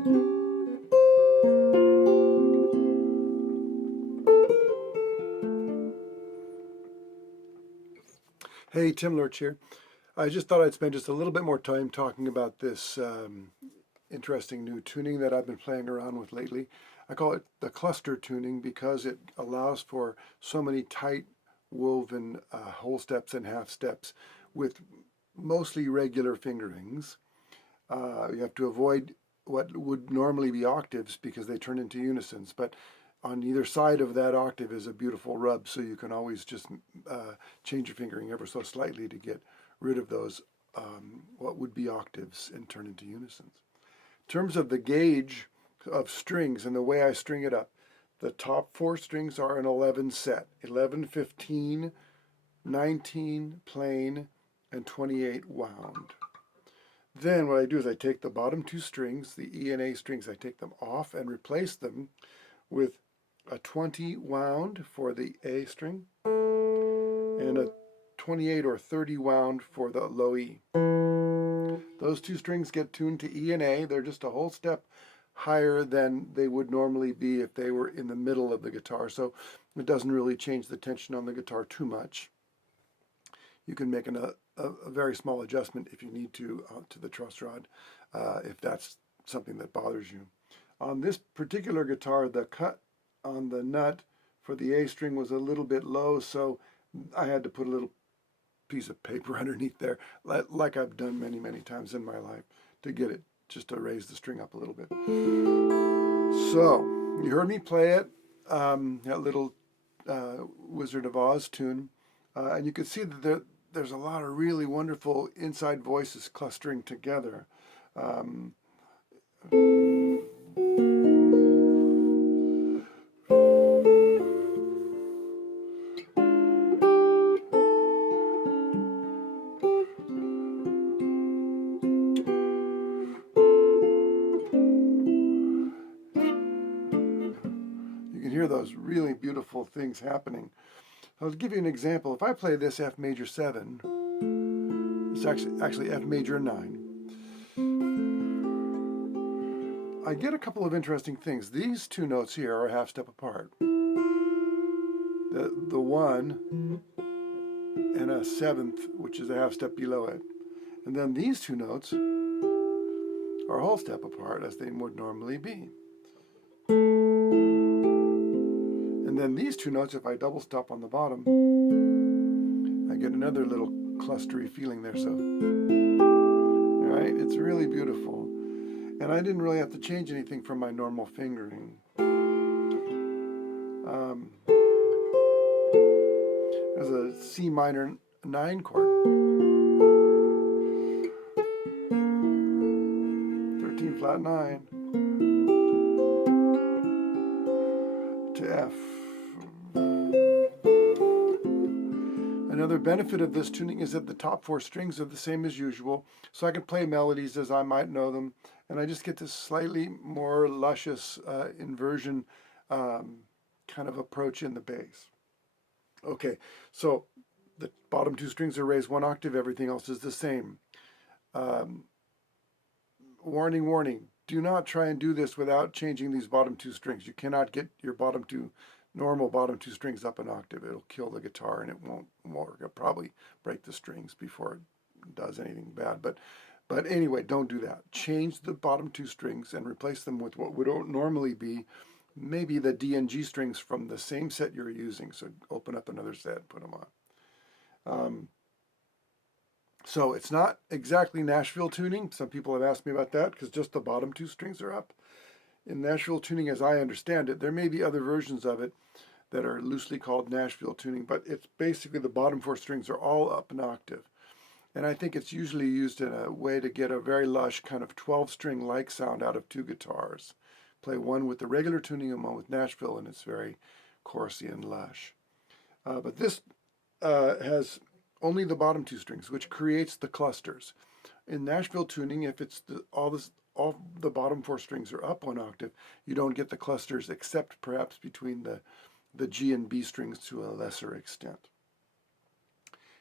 Hey, Tim Lerch here. I just thought I'd spend just a little bit more time talking about this interesting new tuning that I've been playing around with lately. I call it the cluster tuning because it allows for so many tight woven whole steps and half steps with mostly regular fingerings. You have to avoid what would normally be octaves because they turn into unisons, but on either side of that octave is a beautiful rub, so you can always just change your fingering ever so slightly to get rid of those what would be octaves and turn into unisons. In terms of the gauge of strings and the way I string it up, the top 4 strings are an 11 set, 11, 15, 19 plain, and 28 wound. Then what I do is I take the bottom 2 strings, the E and A strings, I take them off and replace them with a 20 wound for the A string and a 28 or 30 wound for the low E. Those 2 strings get tuned to E and A. They're just a whole step higher than they would normally be if they were in the middle of the guitar, so it doesn't really change the tension on the guitar too much. You can make a very small adjustment if you need to the truss rod, if that's something that bothers you. On this particular guitar, the cut on the nut for the A string was a little bit low, so I had to put a little piece of paper underneath there, like I've done many, many times in my life, to get it just to raise the string up a little bit. So, you heard me play it, that little Wizard of Oz tune, and you can see that there's a lot of really wonderful inside voices clustering together. You can hear those really beautiful things happening. I'll give you an example. If I play this F major 7, it's actually F major 9, I get a couple of interesting things. These 2 notes here are a half step apart. The 1 and a 7th, which is a half step below it. And then these 2 notes are a whole step apart, as they would normally be. And then these 2 notes, if I double stop on the bottom, I get another little clustery feeling there. So, right, it's really beautiful. And I didn't really have to change anything from my normal fingering. There's a C minor 9 chord. 13 flat 9 to F. Another benefit of this tuning is that the top 4 strings are the same as usual, so I can play melodies as I might know them, and I just get this slightly more luscious inversion kind of approach in the bass. Okay, so the bottom 2 strings are raised 1 octave, everything else is the same. Warning, warning, do not try and do this without changing these bottom 2 strings. You cannot get your normal bottom 2 strings up an octave. It'll kill the guitar and it won't work. It'll probably break the strings before it does anything bad. But anyway, don't do that. Change the bottom 2 strings and replace them with what would normally be maybe the D and G strings from the same set you're using. So open up another set, put them on. So it's not exactly Nashville tuning. Some people have asked me about that because just the bottom 2 strings are up. In Nashville tuning, as I understand it, there may be other versions of it that are loosely called Nashville tuning, but it's basically the bottom 4 strings are all up an octave. And I think it's usually used in a way to get a very lush kind of 12-string-like sound out of 2 guitars. Play one with the regular tuning and one with Nashville, and it's very chorusy and lush. But this has only the bottom 2 strings, which creates the clusters. In Nashville tuning, if it's all the bottom 4 strings are up 1 octave, you don't get the clusters except perhaps between the G and B strings to a lesser extent.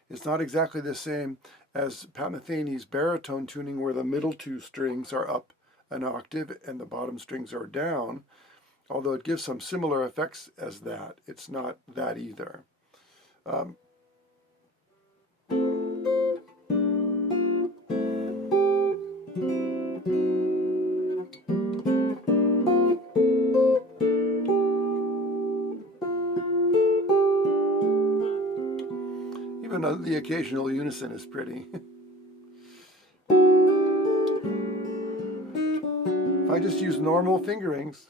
It's not exactly the same as Pat Metheny's baritone tuning, where the middle 2 strings are up an octave and the bottom strings are down, although it gives some similar effects as that. It's not that either. Even the occasional unison is pretty. If I just use normal fingerings,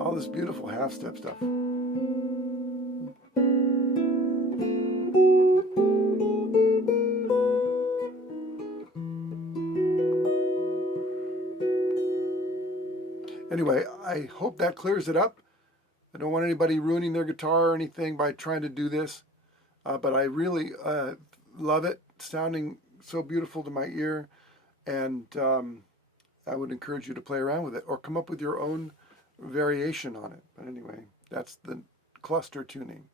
all this beautiful half-step stuff. Anyway, I hope that clears it up. I don't want anybody ruining their guitar or anything by trying to do this, but I really love it, sounding so beautiful to my ear, and I would encourage you to play around with it or come up with your own variation on it. But anyway, that's the cluster tuning.